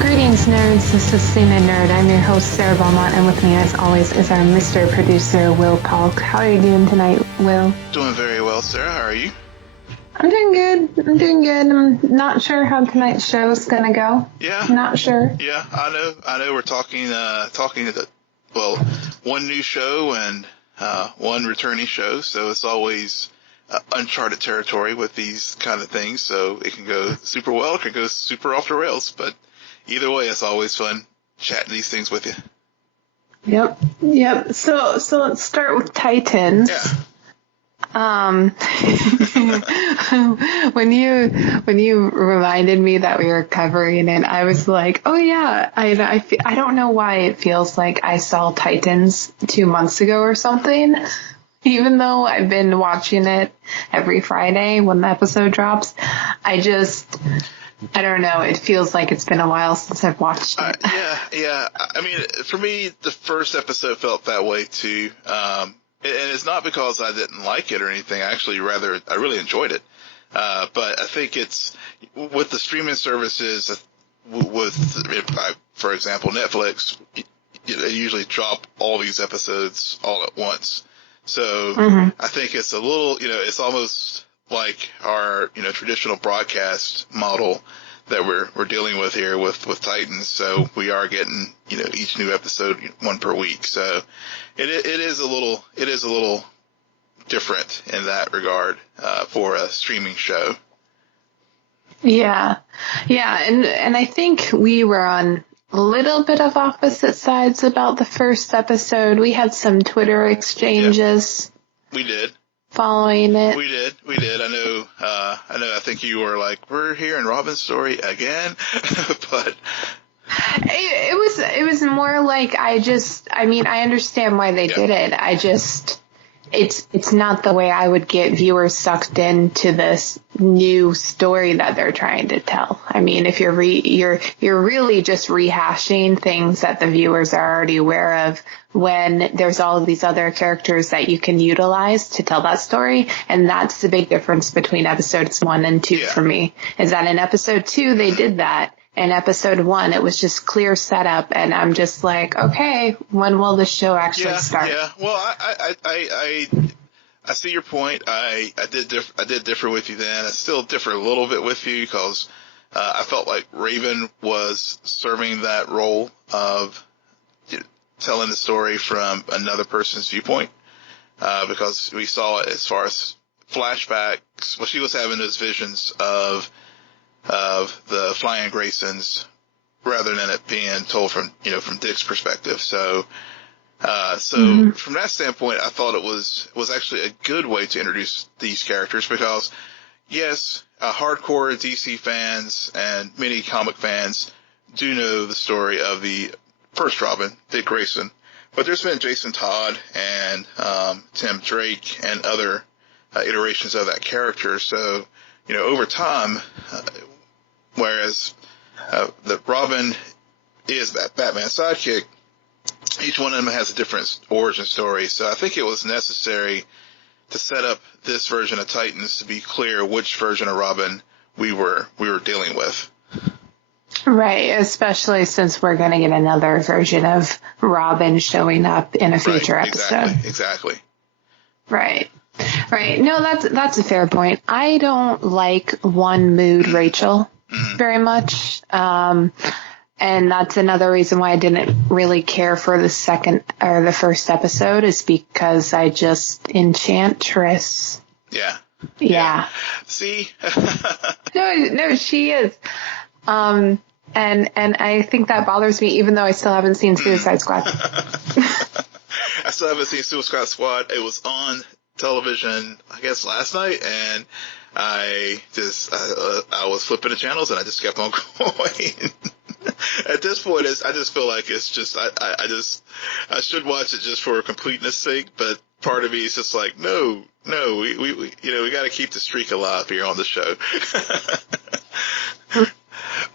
Greetings, nerds. This is SNN Nerd. I'm your host, Sarah Belmont, and with me, as always, is our Mr. Producer, Will Polk. How are you doing tonight, Will? Doing very well, Sarah. How are you? I'm doing good. I'm not sure how tonight's show is going to go. Yeah. Not sure. Yeah, I know we're talking one new show and one returning show, so it's always uncharted territory with these kind of things, so it can go super well, it can go super off the rails, but either way, it's always fun chatting these things with you. Yep. So let's start with Titans. Yeah. When you reminded me that we were covering it, I was like, oh yeah, I don't know why it feels like I saw Titans 2 months ago or something, even though I've been watching it every Friday when the episode drops. I don't know. It feels like it's been a while since I've watched it. Yeah. I mean, for me, the first episode felt that way too. And it's not because I didn't like it or anything. I really enjoyed it. But I think it's with the streaming services, for example, Netflix, they usually drop all these episodes all at once. So I think it's a little, it's almost like our, traditional broadcast model that we're dealing with here with Titans. So we are getting, each new episode, one per week. So it is a little different in that regard, for a streaming show. Yeah. And I think we were on a little bit of opposite sides about the first episode. We had some Twitter exchanges. Yep. We did. Following it. We did. I know, I think you were like, we're hearing Robin's story again, but. It was more like I understand why they did it. It's not the way I would get viewers sucked into this new story that they're trying to tell. I mean, if you're really just rehashing things that the viewers are already aware of, when there's all of these other characters that you can utilize to tell that story. And that's the big difference between episodes 1 and 2 for me, is that in episode 2, they did that. In episode 1, it was just clear setup, and I'm just like, okay, when will the show actually start? Yeah. Well, I see your point. I did differ with you then. I still differ a little bit with you because I felt like Raven was serving that role of telling the story from another person's viewpoint, because we saw it as far as flashbacks. Well, she was having those visions of the Flying Graysons rather than it being told from Dick's perspective. So from that standpoint, I thought it was actually a good way to introduce these characters because, yes, hardcore DC fans and many comic fans do know the story of the first Robin, Dick Grayson, but there's been Jason Todd and Tim Drake and other iterations of that character. So, over time, whereas the Robin is that Batman sidekick, each one of them has a different origin story. So I think it was necessary to set up this version of Titans to be clear which version of Robin we were dealing with. Right, especially since we're going to get another version of Robin showing up in a future episode. Exactly. Right. No, that's a fair point. I don't like one mood Rachel very much. And that's another reason why I didn't really care for the second or the first episode, is because Enchantress. Yeah. See? No, she is. And I think that bothers me, even though I still haven't seen Suicide Squad. I still haven't seen Suicide Squad. It was on television, I guess, last night, and I was flipping the channels, and I just kept on going. At this point, I just feel like it's just, I should watch it just for completeness sake, but part of me is just like, no, we got to keep the streak alive here on the show.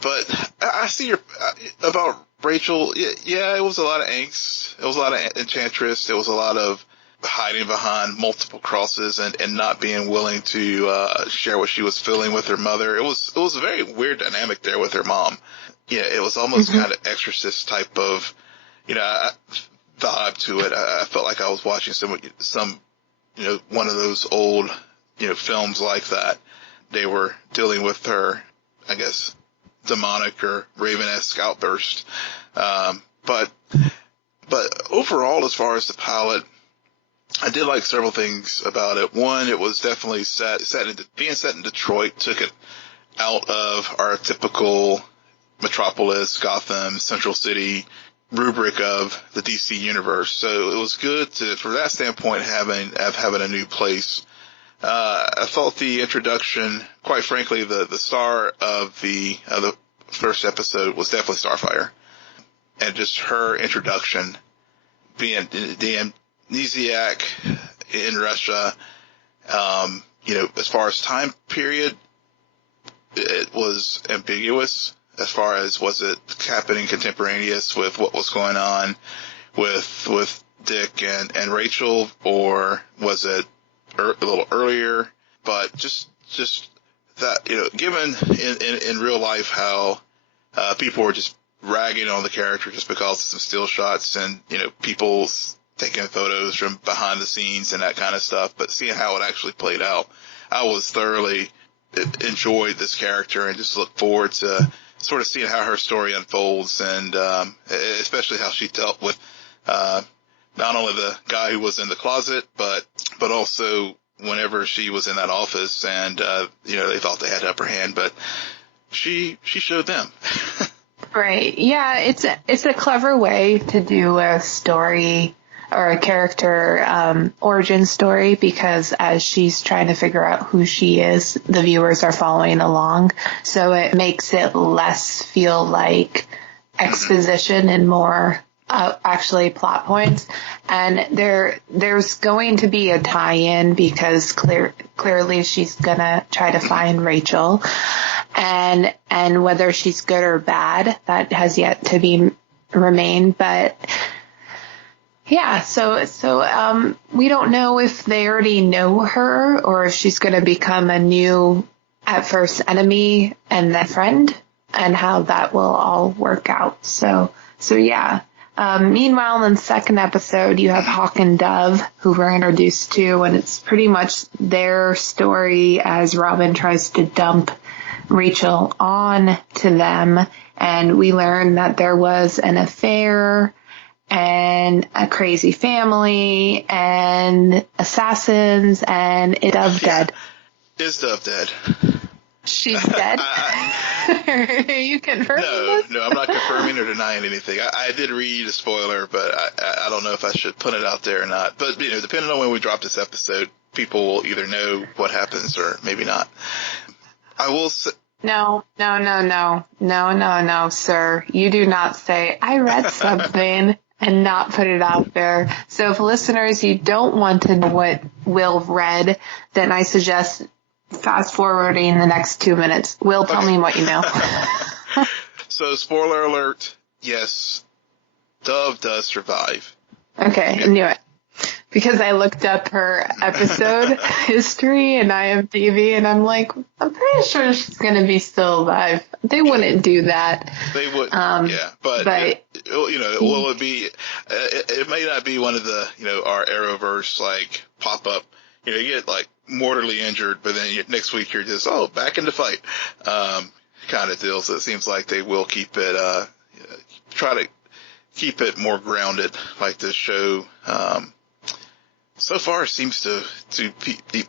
But I see about Rachel. Yeah, it was a lot of angst. It was a lot of Enchantress. It was a lot of hiding behind multiple crosses and not being willing to share what she was feeling with her mother. It was a very weird dynamic there with her mom. Yeah, it was almost kind of Exorcist type of, vibe to it. I felt like I was watching some, one of those old, films like that. They were dealing with her, I guess, demonic or Raven-esque outburst. But overall, as far as the pilot, I did like several things about it. One, it was definitely being set in Detroit took it out of our typical Metropolis, Gotham, Central City rubric of the DC universe. So it was good for that standpoint, having a new place. I thought the introduction, quite frankly, the star of the first episode was definitely Starfire, and just her introduction, being the amnesiac in Russia. As far as time period, it was ambiguous. As far as, was it happening contemporaneous with what was going on with Dick and Rachel, or was it a little earlier? But just that, given in real life how people were just ragging on the character just because of some still shots and, people taking photos from behind the scenes and that kind of stuff, but seeing how it actually played out, I was thoroughly enjoyed this character and just look forward to sort of seeing how her story unfolds, and especially how she dealt with not only the guy who was in the closet, but also whenever she was in that office and they thought they had the upper hand, but she showed them. Right. Yeah, it's a clever way to do a story or a character origin story, because as she's trying to figure out who she is, the viewers are following along. So it makes it less feel like exposition and more actually plot points. And there's going to be a tie-in, because clearly she's gonna try to find Rachel, and whether she's good or bad, that has yet to remain. But yeah, so we don't know if they already know her or if she's going to become a new, at first, enemy and then friend, and how that will all work out. So yeah. Meanwhile, in the second episode, you have Hawk and Dove, who we're introduced to, and it's pretty much their story as Robin tries to dump Rachel on to them. And we learn that there was an affair and a crazy family and assassins, and is Dove dead? Is Dove dead? She's dead? Are you confirming this? No, I'm not confirming or denying anything. I did read a spoiler, but I don't know if I should put it out there or not. But, depending on when we drop this episode, people will either know what happens or maybe not. I will say... No, sir. You do not say, I read something and not put it out there. So if listeners, you don't want to know what Will read, then I suggest fast forwarding the next 2 minutes. Will, tell me what you know. So, spoiler alert, yes, Dove does survive. Okay, I knew it. Because I looked up her episode history in IMDb, and I'm like, I'm pretty sure she's going to be still alive. They wouldn't do that. They wouldn't, yeah. But will it be, it may not be one of the, our Arrowverse, pop-up, you get, mortally injured, but then next week you're just, back in the fight, kind of deal. So it seems like they will keep it, try to keep it more grounded, like this show, so far seems to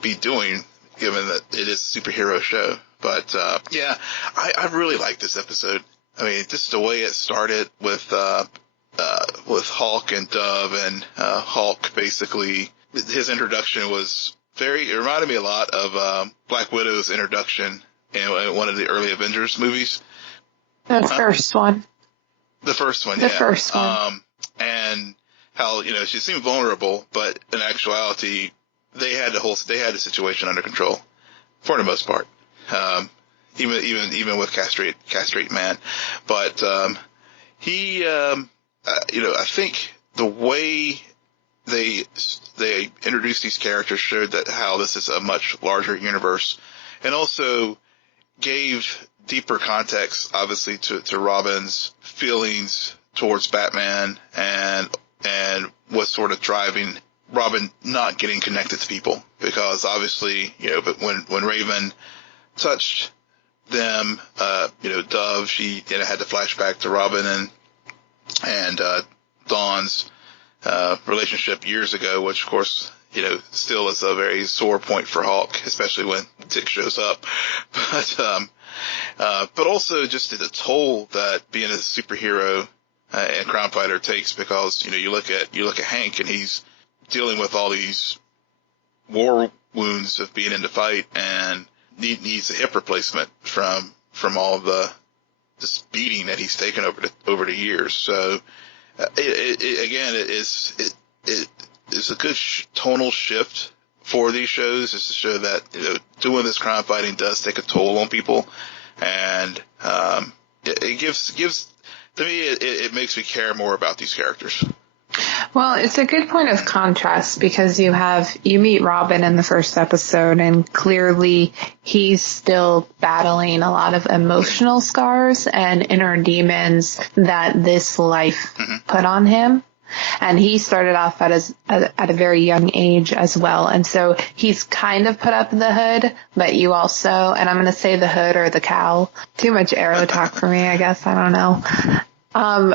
be doing, given that it is a superhero show. But, I really like this episode. I mean, just the way it started with Hawk and Dove, and, Hawk basically, his introduction was it reminded me a lot of, Black Widow's introduction in one of the early Avengers movies. The first one. The first one, The first one. And how, she seemed vulnerable, but in actuality, they had the situation under control for the most part. Even with castrate man. But, I think the way they introduced these characters, showed that how this is a much larger universe, and also gave deeper context, obviously, to Robin's feelings towards Batman and what's sort of driving Robin not getting connected to people, because obviously, but when Raven touched them, Dove, she had to flashback to Robin and Dawn's relationship years ago, which of course, still is a very sore point for Hawk, especially when Dick shows up. But also just the toll that being a superhero and crime fighter takes, because, you look at Hank, and he's dealing with all these war wounds of being in the fight, and needs a hip replacement from all this beating that he's taken over the years. So, it's a good tonal shift for these shows, is to show that, doing this crime fighting does take a toll on people. And, it gives, to me, it makes me care more about these characters. Well, it's a good point of contrast, because you meet Robin in the first episode, and clearly he's still battling a lot of emotional scars and inner demons that this life put on him. And he started off at a very young age as well. And so he's kind of put up the hood, but you also, and I'm going to say the hood or the cowl, too much Arrow talk for me, I guess. I don't know.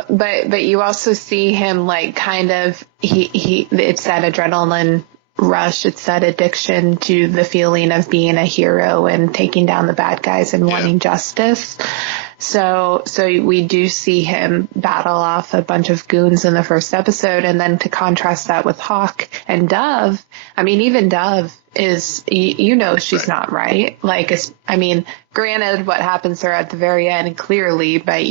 But you also see him like kind of, it's that adrenaline rush. It's that addiction to the feeling of being a hero and taking down the bad guys and wanting justice. So we do see him battle off a bunch of goons in the first episode. And then to contrast that with Hawk and Dove, I mean, even Dove is, she's not right. Like, granted, what happens to her at the very end, clearly, but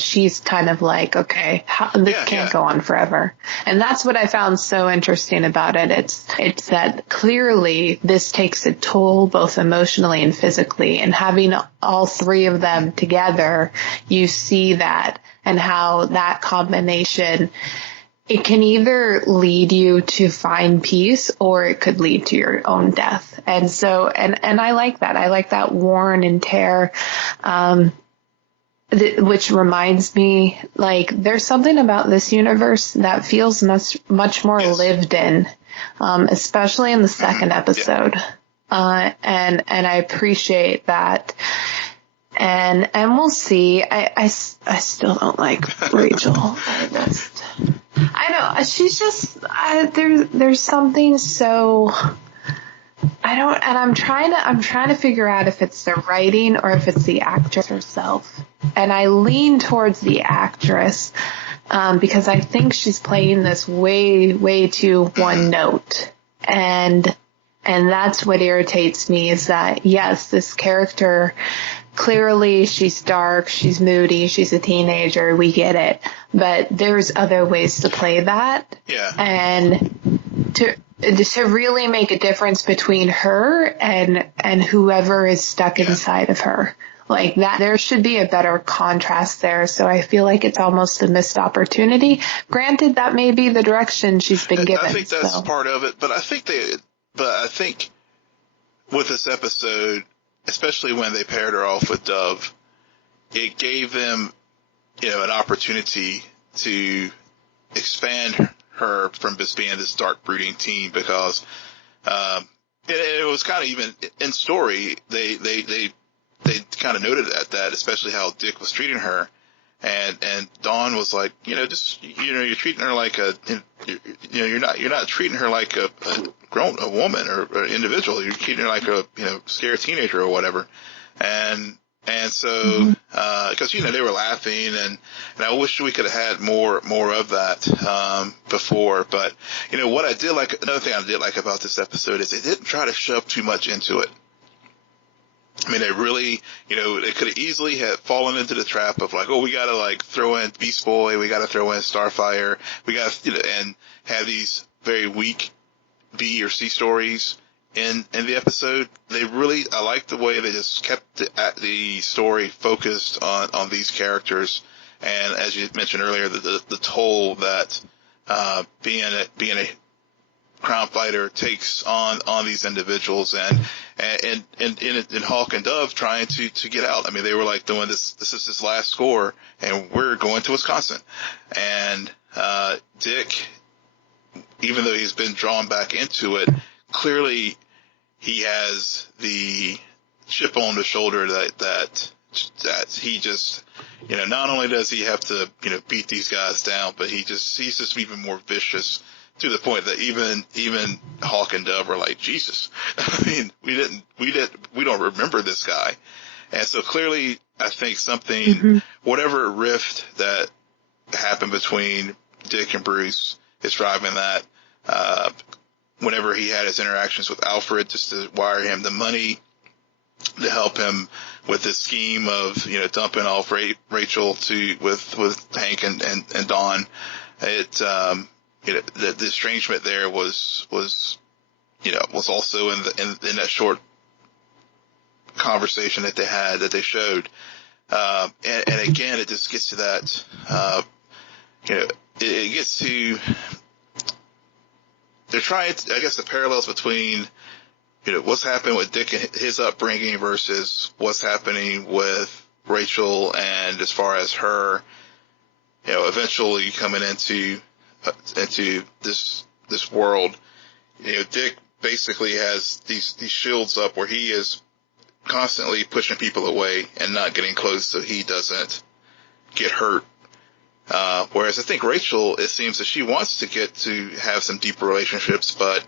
she's kind of like, okay, this can't go on forever. And that's what I found so interesting about it. It's that clearly this takes a toll, both emotionally and physically, and having all three of them together, you see that, and how that combination, it can either lead you to find peace, or it could lead to your own death. And so, and I like that. I like that worn and tear, which reminds me, like, there's something about this universe that feels much more lived in, especially in the second episode. And I appreciate that. And we'll see. I still don't like Rachel. I know, she's just, there's something so, I'm trying to figure out if it's the writing or if it's the actress herself. And I lean towards the actress, because I think she's playing this way, way too one note. And that's what irritates me, is that, yes, this character, clearly she's dark, she's moody, she's a teenager, we get it. But there's other ways to play that. Yeah. And to really make a difference between her and whoever is stuck inside of her. Like that, there should be a better contrast there. So I feel like it's almost a missed opportunity. Granted, that may be the direction she's been given. I think that's part of it, but I think with this episode, especially when they paired her off with Dove, it gave them, an opportunity to expand her from just being this dark, brooding teen, because it was kind of, even in story, they kind of noted that, especially how Dick was treating her, and Dawn was like, you're treating her like you're not treating her like a woman or individual. You're treating her like a, scared teenager or whatever. And so, because, they were laughing, and I wish we could have had more of that, before. But, what I did like, another thing I did like about this episode is they didn't try to shove too much into it. I mean, they really, they could have easily have fallen into the trap of like, oh, we got to like throw in Beast Boy, we got to throw in Starfire, we got to, and have these very weak B or C stories in the episode. I like the way they just kept the story focused on these characters. And as you mentioned earlier, the toll that, being crime fighter takes on these individuals, and Hawk and Dove trying to get out. I mean, they were like doing this is his last score, and we're going to Wisconsin. And Dick, even though he's been drawn back into it, clearly he has the chip on the shoulder that he just, not only does he have to, beat these guys down, but he's just even more vicious, to the point that even Hawk and Dove are like, Jesus, I mean, we don't remember this guy. And so clearly I think something, whatever rift that happened between Dick and Bruce is driving that. Whenever he had his interactions with Alfred, just to wire him the money to help him with this scheme of, dumping off Rachel with Hank and Dawn, the estrangement there was also in that short conversation that they showed. And again, it just gets to that, it gets to, they're trying to, I guess, the parallels between, what's happened with Dick and his upbringing versus what's happening with Rachel, and as far as her, eventually coming into this world. Dick basically has these shields up where he is constantly pushing people away and not getting close so he doesn't get hurt. Whereas I think Rachel, it seems that she wants to get to have some deeper relationships, but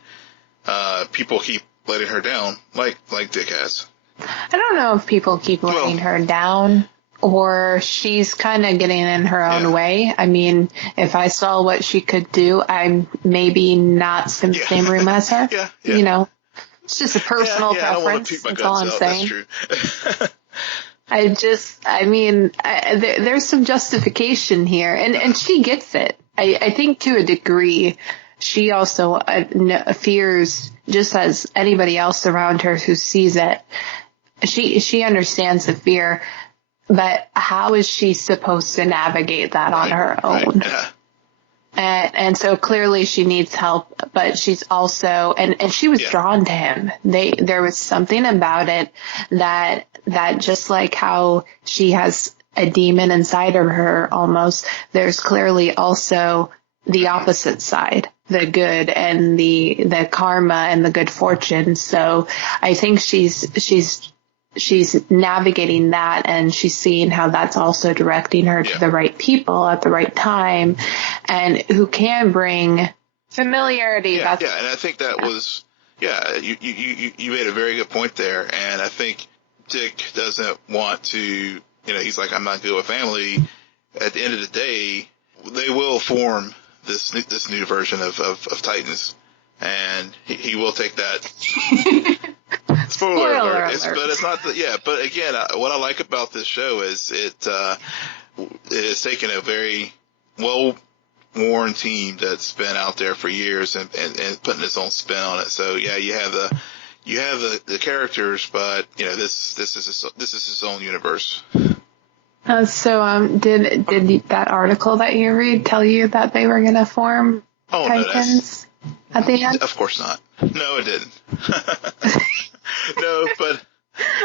people keep letting her down, like Dick has. I don't know if people keep letting her down, or she's kind of getting in her own way. I mean, if I saw what she could do, I'm maybe not the same room as her. It's just a personal preference. That's all I'm saying. That's true. There's some justification here, and she gets it. I think to a degree, she also fears, just as anybody else around her who sees it. She understands the fear, but how is she supposed to navigate that on her own? Yeah. And so clearly she needs help, but she's also, and she was drawn to him. There was something about it that just like how she has a demon inside of her almost, there's clearly also the opposite side, the good and the karma and the good fortune. So I think she's navigating that, and she's seeing how that's also directing her to the right people at the right time, and who can bring familiarity. And I think that was, you made a very good point there. And I think Dick doesn't want to, he's like, I'm not good with family. At the end of the day, they will form this new version of Titans, and he will take that. Spoiler alert. But it's not but again, what I like about this show is it has taken a very well-worn team that's been out there for years and putting its own spin on it. So you have the characters, but this is its own universe. So did that article that you read tell you that they were going to form Titans at the end? Of course not. No, it didn't. No, but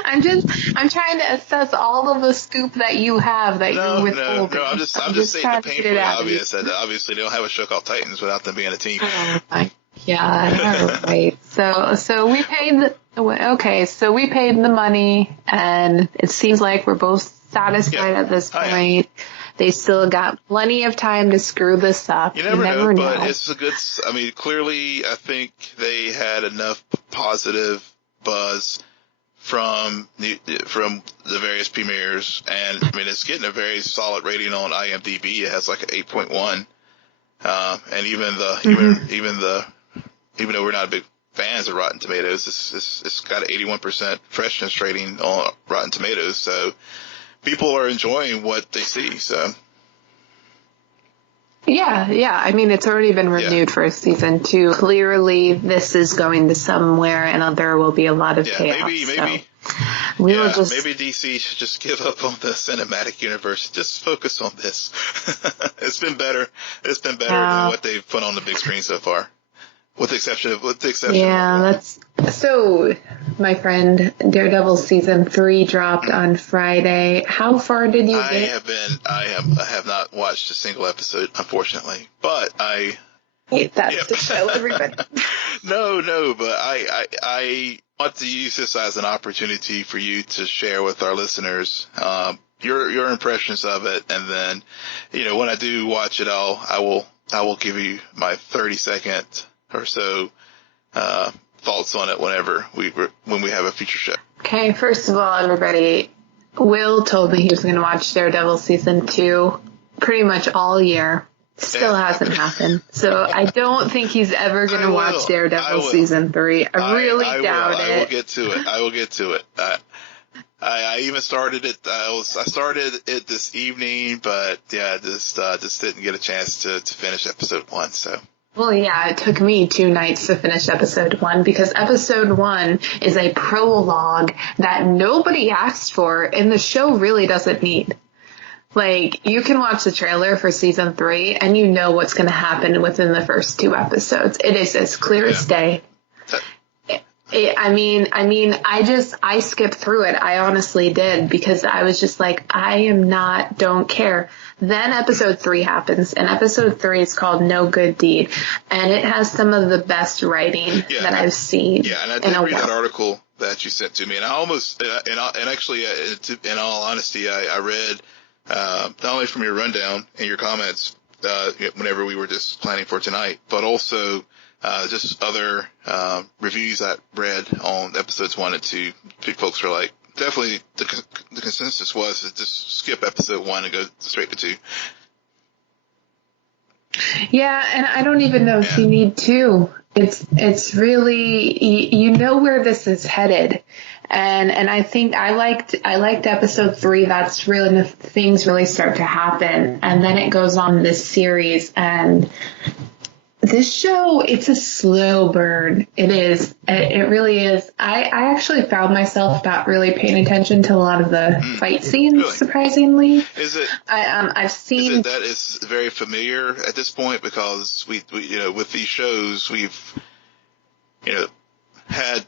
I'm trying to assess all of the scoop that you have that you withhold. No, I'm just stating the painfully obvious that obviously they don't have a show called Titans without them being a team. Oh my God! All right. So we paid we paid the money, and it seems like we're both satisfied at this point. They still got plenty of time to screw this up. You never know, but it's a good. I mean, clearly, I think they had enough positive buzz from the various premieres, and I mean, it's getting a very solid rating on IMDb. It has like an 8.1, and even though we're not big fans of Rotten Tomatoes, it's got an 81% freshness rating on Rotten Tomatoes. So people are enjoying what they see. So. Yeah. I mean, it's already been renewed for season 2. Clearly, this is going to somewhere, and there will be a lot of chaos. Maybe. Maybe DC should just give up on the cinematic universe. Just focus on this. It's been better. It's been better than what they've put on the big screen so far. with the exception of that's so. My friend, Daredevil season 3 dropped on Friday. How far did you get? I have not watched a single episode, unfortunately, but I hate that to show everybody. No, but I want to use this as an opportunity for you to share with our listeners your impressions of it, and then when I do watch it all, I will give you my 30-second or so thoughts on it when we have a future show. Okay, first of all, everybody, Will told me he was going to watch Daredevil season 2 pretty much all year. Still hasn't happened. So I don't think he's ever going to watch Daredevil season 3. I really doubt it. I will get to it. I even started it. I started it this evening, but yeah, just didn't get a chance to finish episode 1. So. Well, yeah, it took me 2 nights to finish episode 1 because episode 1 is a prologue that nobody asked for and the show really doesn't need. Like, you can watch the trailer for season 3 and you know what's going to happen within the first 2 episodes. It is as clear as day. I skipped through it. I honestly did because I was just like, don't care. Then episode 3 happens, and episode 3 is called No Good Deed, and it has some of the best writing that I've seen. Yeah, and I did read that article that you sent to me, and I almost, in all honesty, I read, not only from your rundown and your comments, whenever we were just planning for tonight, but also, just other, reviews I read on episodes 1 and 2. Folks were like, definitely the consensus was to just skip episode 1 and go straight to 2. Yeah, and I don't even know if you need 2. It's really, you know where this is headed. And I think I liked episode 3. That's really, things really start to happen. And then it goes on this series, and this show, it's a slow burn. It is. It really is. I actually found myself not really paying attention to a lot of the fight scenes, really? Surprisingly. Is it? I've seen. Is it that is very familiar at this point? Because we with these shows, we've, had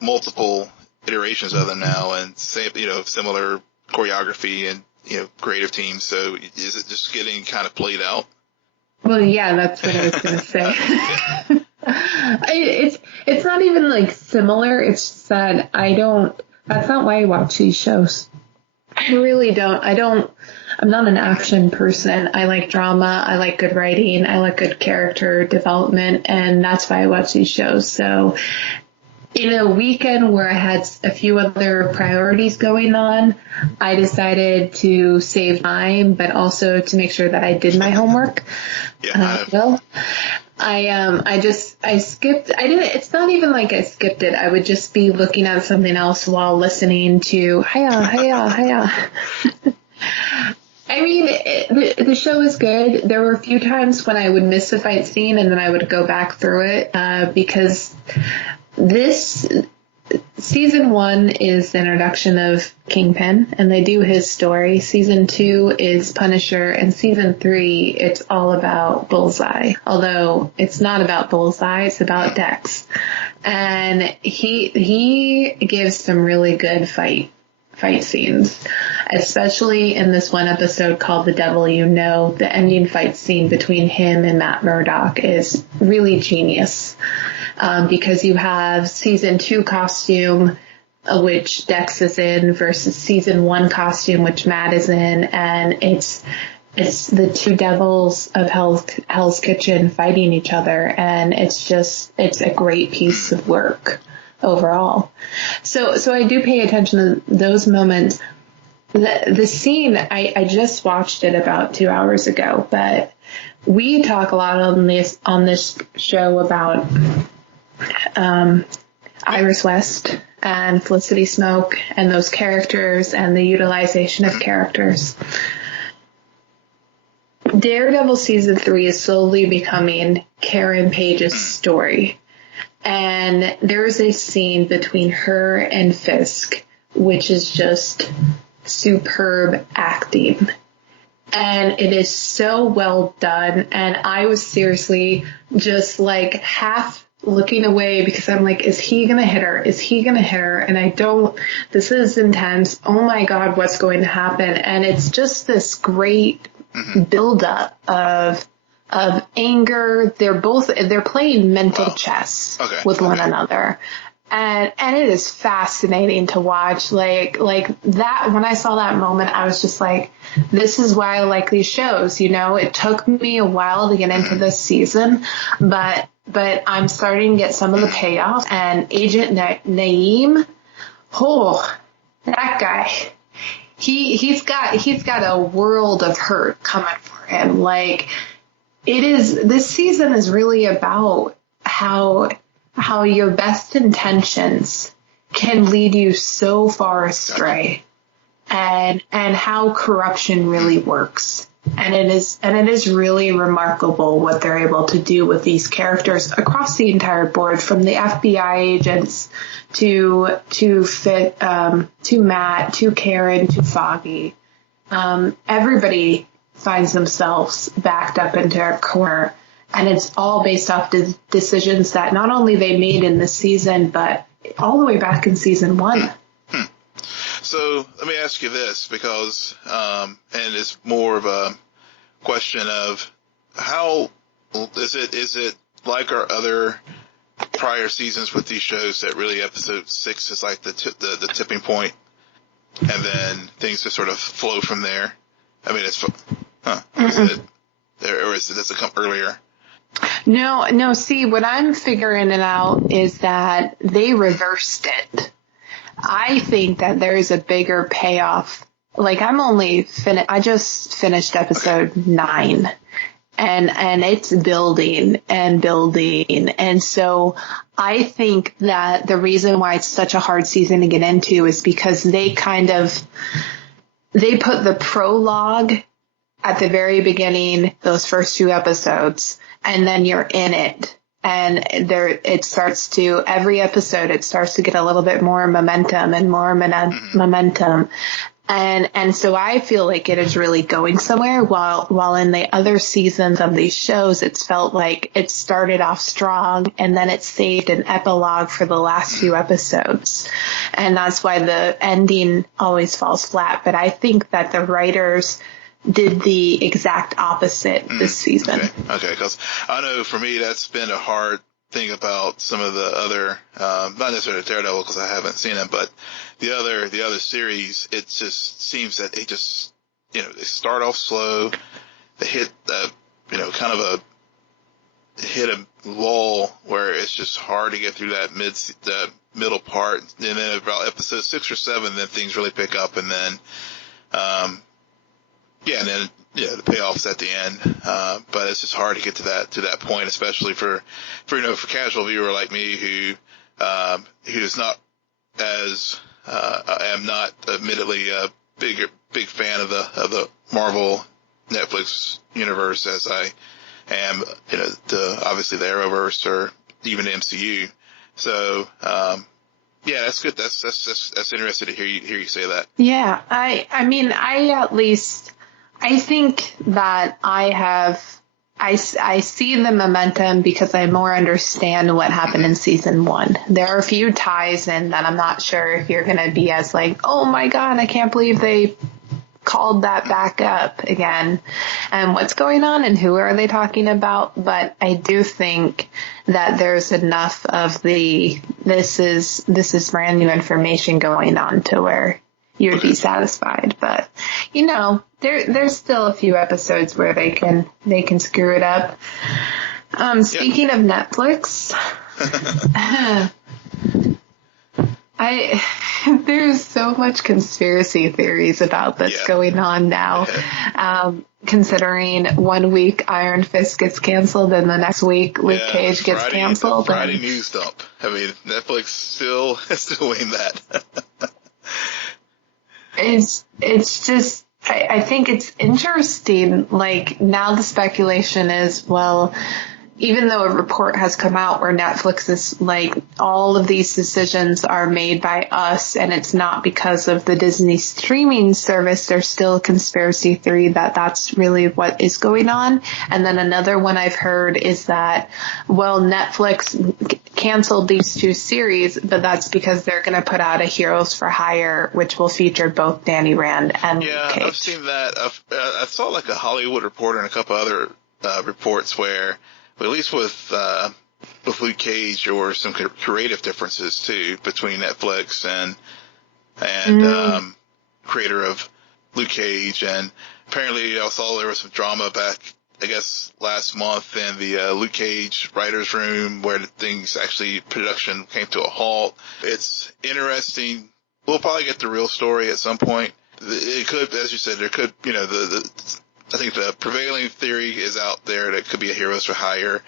multiple iterations of them now and similar choreography and, creative teams. So is it just getting kind of played out? Well, yeah, that's what I was going to say. It's not even like similar. It's just that that's not why I watch these shows. I really don't. I'm not an action person. I like drama. I like good writing. I like good character development. And that's why I watch these shows. So in a weekend where I had a few other priorities going on, I decided to save time, but also to make sure that I did my homework. Yeah. I skipped. It's not even like I skipped it. I would just be looking at something else while listening to hiya. I mean, the show is good. There were a few times when I would miss a fight scene and then I would go back through it, because this season 1 is the introduction of Kingpin, and they do his story. Season 2 is Punisher, and season 3, it's all about Bullseye. Although it's not about Bullseye, it's about Dex. And he gives some really good fight scenes, especially in this one episode called The Devil You Know. The ending fight scene between him and Matt Murdock is really genius. Because you have season 2 costume, which Dex is in, versus season 1 costume, which Matt is in, and it's the two devils of Hell's Kitchen fighting each other, and it's a great piece of work overall. So I do pay attention to those moments. The scene, I just watched it about 2 hours ago, but we talk a lot on this show about Iris West and Felicity Smoke and those characters and the utilization of characters. Daredevil season 3 is slowly becoming Karen Page's story. And there's a scene between her and Fisk, which is just superb acting. And it is so well done. And I was seriously just like half looking away because I'm like, is he going to hit her? Is he going to hit her? And this is intense. Oh my God, what's going to happen? And it's just this great buildup of anger. They're playing mental chess with one another. And it is fascinating to watch. Like that, when I saw that moment, I was just like, this is why I like these shows. You know, it took me a while to get into this season, but I'm starting to get some of the payoff. And Agent Naeem, that guy, he's got a world of hurt coming for him. Like, this season is really about how your best intentions can lead you so far astray, and how corruption really works. And it is really remarkable what they're able to do with these characters across the entire board, from the FBI agents to Matt, to Karen, to Foggy. Everybody finds themselves backed up into a corner. And it's all based off decisions that not only they made in this season, but all the way back in season 1. So let me ask you this, because, and it's more of a question of how is it like our other prior seasons with these shows that really episode 6 is like the tipping point, and then things just sort of flow from there? I mean, does it come earlier? No, see, what I'm figuring it out is that they reversed it. I think that there's a bigger payoff. Like, I just finished episode 9, and it's building and building. And so I think that the reason why it's such a hard season to get into is because they put the prologue at the very beginning, those first 2 episodes, and then you're in it. And every episode, it starts to get a little bit more momentum and more momentum. And so I feel like it is really going somewhere, while in the other seasons of these shows, it's felt like it started off strong and then it saved an epilogue for the last few episodes. And that's why the ending always falls flat. But I think that the writers did the exact opposite this season. Okay, because I know for me that's been a hard thing about some of the other, not necessarily DareDevil because I haven't seen it, but the other series, it just seems that they just, they start off slow, they hit hit a lull where it's just hard to get through that middle part, and then about episode 6 or 7, then things really pick up, and then, the payoff's at the end. But it's just hard to get to that point, especially for casual viewer like me who's not as, I am not admittedly a big fan of the Marvel Netflix universe as I am, obviously the Arrowverse or even the MCU. So, that's good. That's interesting to hear you say that. Yeah. I think that I see the momentum because I more understand what happened in season 1. There are a few ties in that I'm not sure if you're going to be as like, oh my God, I can't believe they called that back up again. And what's going on and who are they talking about? But I do think that there's enough of this is brand new information going on to where you'd be satisfied. But, there's still a few episodes where they can screw it up. Speaking of Netflix, there's so much conspiracy theories about this going on now. Considering 1 week Iron Fist gets canceled and the next week Luke Cage gets canceled. Friday news dump. I mean, Netflix still doing that. It's just, I think it's interesting. Like, now the speculation is, well, even though a report has come out where Netflix is like, all of these decisions are made by us and it's not because of the Disney streaming service, there's still a conspiracy theory that that's really what is going on. And then another one I've heard is that, well, Netflix canceled these 2 series, but that's because they're going to put out a Heroes for Hire, which will feature both Danny Rand and Luke Cage. I've seen that. I saw like a Hollywood Reporter and a couple other reports where, at least with Luke Cage, or some creative differences too between Netflix and creator of Luke Cage, and apparently I saw there was some drama back, I guess, last month in the Luke Cage writers' room where production came to a halt. It's interesting. We'll probably get the real story at some point. It could, as you said, there could, I think the prevailing theory is out there that it could be a Heroes for Hire.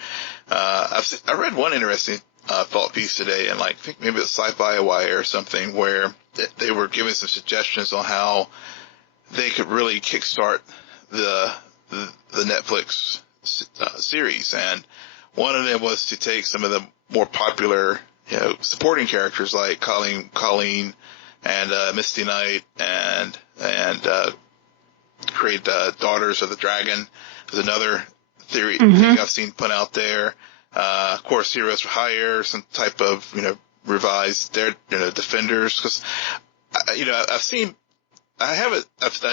I read one interesting thought piece today, and I think maybe it's Sci-Fi Wire or something, where they were giving some suggestions on how they could really kickstart the Netflix series. And one of them was to take some of the more popular, supporting characters like Colleen and Misty Knight and create Daughters of the Dragon. There's another theory thing I've seen put out there. Of course, Heroes for Hire, some type of, revised Defenders. Cause, I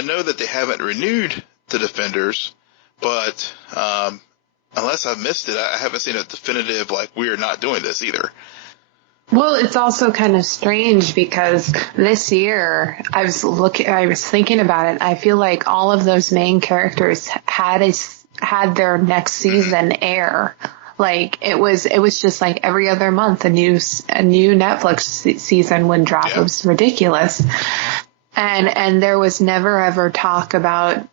know that they haven't renewed the Defenders, but, unless I've missed it, I haven't seen a definitive, we are not doing this either. Well, it's also kind of strange because this year I was thinking about it. I feel like all of those main characters had their next season air. Like it was just like every other month a new Netflix season would drop. Yeah. It was ridiculous. And there was never ever talk about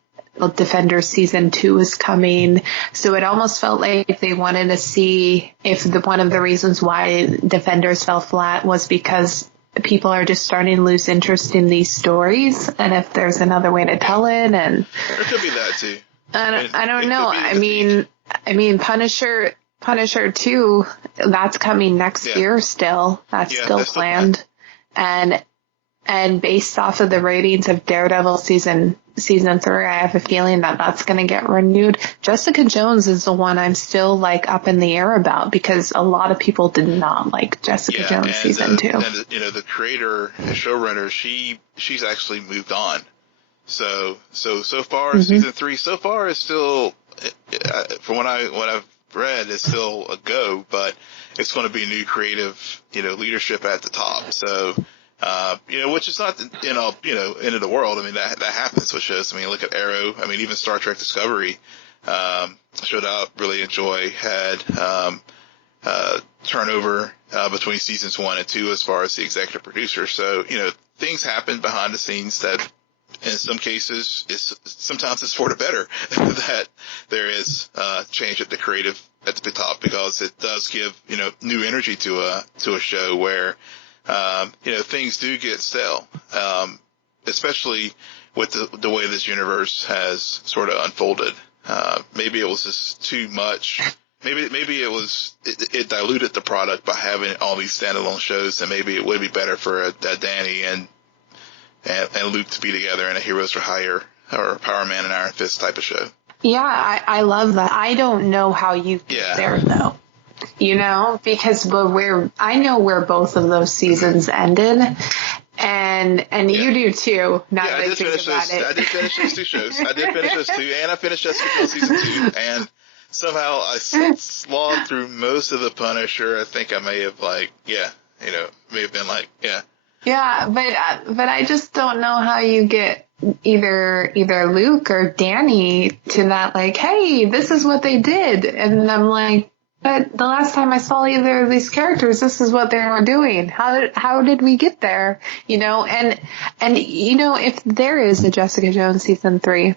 Defenders season 2 is coming. So it almost felt like they wanted to see if one of the reasons why Defenders fell flat was because people are just starting to lose interest in these stories, and if there's another way to tell it. And there could be that too. I don't know. I mean, Punisher 2, that's coming next year still. That's still planned. And based off of the ratings of Daredevil season 3, I have a feeling that that's going to get renewed. Jessica Jones is the one I'm still up in the air about, because a lot of people did not like Jessica Jones season 2. And the creator and showrunner, she's actually moved on. So far season 3 so far is still, from what I've read, is still a go, but it's going to be new creative, leadership at the top. So, which is not, end of the world. I mean, that happens with shows. I mean, look at Arrow. I mean, even Star Trek Discovery, show that I really enjoy, had, turnover, between seasons 1 and 2 as far as the executive producer. So, things happen behind the scenes that in some cases sometimes it's for the better that there is, change at the top, because it does give, new energy to a show where, things do get stale, especially with the way this universe has sort of unfolded. Maybe it was just too much. Maybe it diluted the product by having all these standalone shows, and maybe it would be better for Danny and Luke to be together in a Heroes for Hire or Power Man and Iron Fist type of show. Yeah, I love that. I don't know how you get there though. Because I know where both of those seasons ended, and you do too. Now that I think about it. I did finish those 2 shows. I did finish those 2, and I finished Jessica Jones season 2, and somehow I slogged through most of the Punisher. I think I may have been Yeah, but I just don't know how you get either Luke or Danny to that, hey, this is what they did. And I'm like, but the last time I saw either of these characters, this is what they were doing. How did we get there? And if there is a Jessica Jones season 3,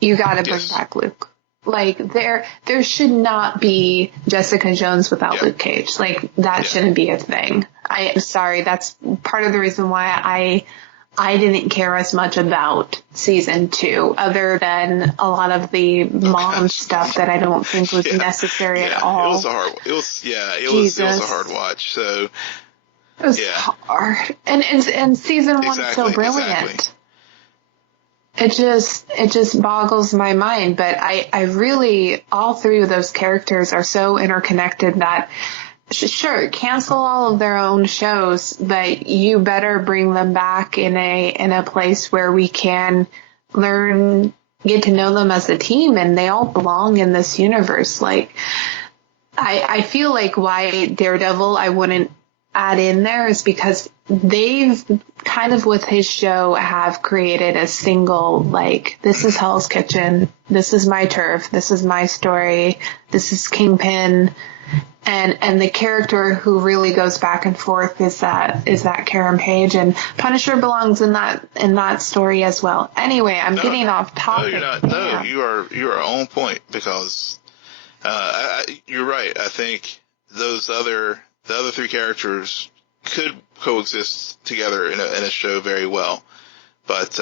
you gotta bring back Luke. There should not be Jessica Jones without Luke Cage. That shouldn't be a thing. I'm sorry. That's part of the reason why I didn't care as much about season 2, other than a lot of the mom stuff that I don't think was necessary at all. It was a hard watch. So it was hard, and season 1 is so brilliant. Exactly. It just boggles my mind. But I really, all 3 of those characters are so interconnected that. Sure, cancel all of their own shows, but you better bring them back in a place where we can get to know them as a team, and they all belong in this universe. Like, I feel like why Daredevil I wouldn't add in there is because they've kind of with his show have created a single, like, this is Hell's Kitchen, this is my turf, this is my story, this is Kingpin. And the character who really goes back and forth is that Karen Page, and Punisher belongs in that story as well. Anyway, I'm getting off topic. No, you're not. No, you are on point, because you're right. I think the other 3 characters could coexist together in a show very well, but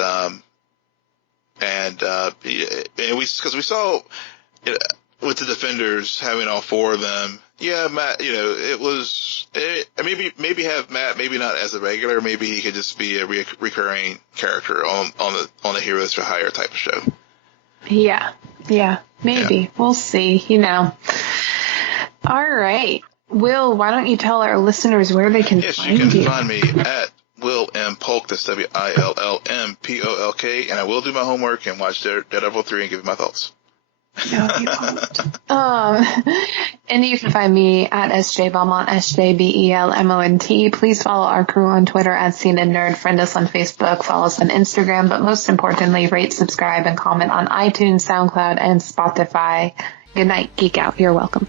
because we saw with the Defenders having all 4 of them. Yeah, Matt, maybe have Matt, maybe not as a regular, maybe he could just be a recurring character on the Heroes for Hire type of show. Yeah, maybe. Yeah. We'll see, All right. Will, why don't you tell our listeners where they can find you? Yes, you can find me at Will M. Polk, that's WILLMPOLK, and I will do my homework and watch Daredevil 3 and give you my thoughts. No, you won't. And you can find me at SJ Belmont, SJBELMONT. Please follow our crew on Twitter at CNN Nerd. Friend us on Facebook. Follow us on Instagram. But most importantly, rate, subscribe, and comment on iTunes, SoundCloud, and Spotify. Good night, Geek Out. You're welcome.